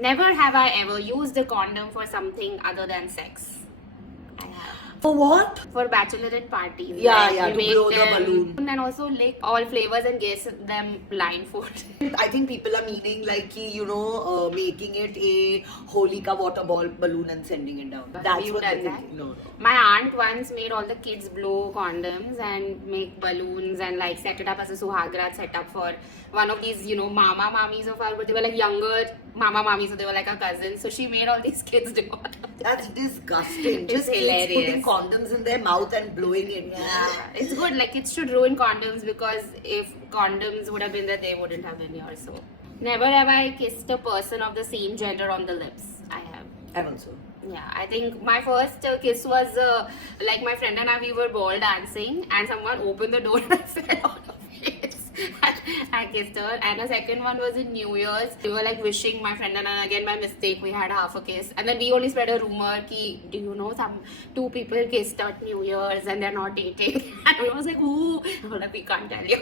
Never have I ever used a condom for something other than sex. I have. For what? For bachelorette parties. Yeah, like, yeah, we to make blow the them- balloon. And also lick all flavors and guess them blindfold. I think people are meaning like making it a holika water ball balloon and sending it down. That's you what done they're that? thinking. No. My aunt once made all the kids blow condoms and make balloons and like set it up as a suhagrat setup for one of these, mama mommies of ours, but they were like younger mama mommies, so they were like a cousin. So she made all these kids do it. That's disgusting. It's Just kids hilarious. putting condoms in their mouth and blowing it. Yeah, it's good. Like kids should ruin condoms because if condoms would have been there, they wouldn't have been here. So never have I kissed a person of the same gender on the lips. I have. I also. Yeah, I think my first kiss was like my friend and I, we were ball dancing and someone opened the door and I fell on her face. I kissed her. And the second one was in New Year's. We were like wishing my friend and I, again by mistake, we had half a kiss. And then we only spread a rumor ki, do you know some two people kissed at New Year's and they're not dating? And we was like, ooh, like, we can't tell you.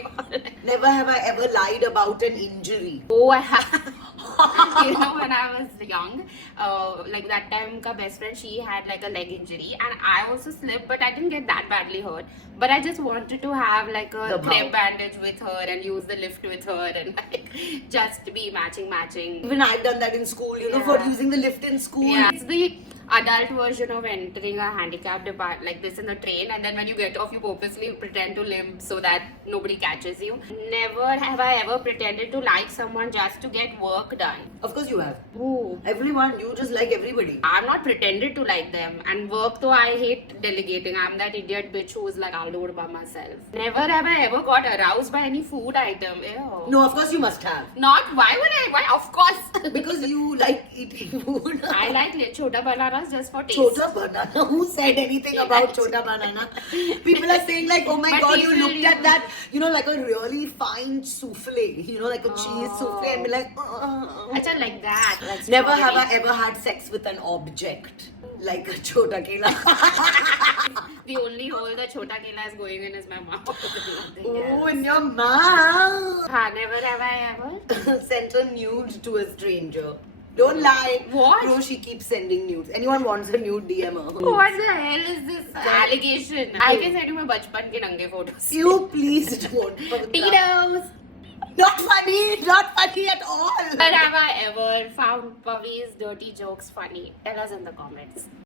Never have I ever lied about an injury. Oh, I have. When I was young, like that time, ka best friend, she had like a leg injury, and I also slipped, but I didn't get that badly hurt. But I just wanted to have like a The thread bow. bandage with her and use the lift with her and like just be matching. Even I've done that in school, for Yeah. using the lift in school. Yeah, it's the adult version of entering a handicapped depart like this in the train, and then when you get off, you purposely pretend to limp so that nobody catches you. Never have I ever pretended to like someone just to get work done. Of course you have. Ooh. Everyone, you just like everybody. I'm not pretended to like them, and work though I hate delegating. I'm that idiot bitch who's like, I'll do it by myself. Never have I ever got aroused by any food item. Ew. No, of course you must have. Not why would I? Why? Of course. Because you like eating food. I like chota bananas just for taste. Chota banana. Who said anything about chota banana? People are saying like, oh my But god, you people looked at that, like a really fine souffle, like a cheese souffle, and be like, Acha, like that. That's Never have strawberry. I ever had sex with an object like a chota kela. The only hole the chota kela is going in is my mouth. Nothing Oh, else. in your mouth. Never have I ever. Sent a nude to a stranger. Don't lie. What? Bro, she keeps sending nudes. Anyone wants a nude, DM her. What the hell is this allegation? I can send you my bachpan ke nange photos. You please don't. Tito's. Not funny at all. But have I ever found Pavi's dirty jokes funny? Tell us in the comments.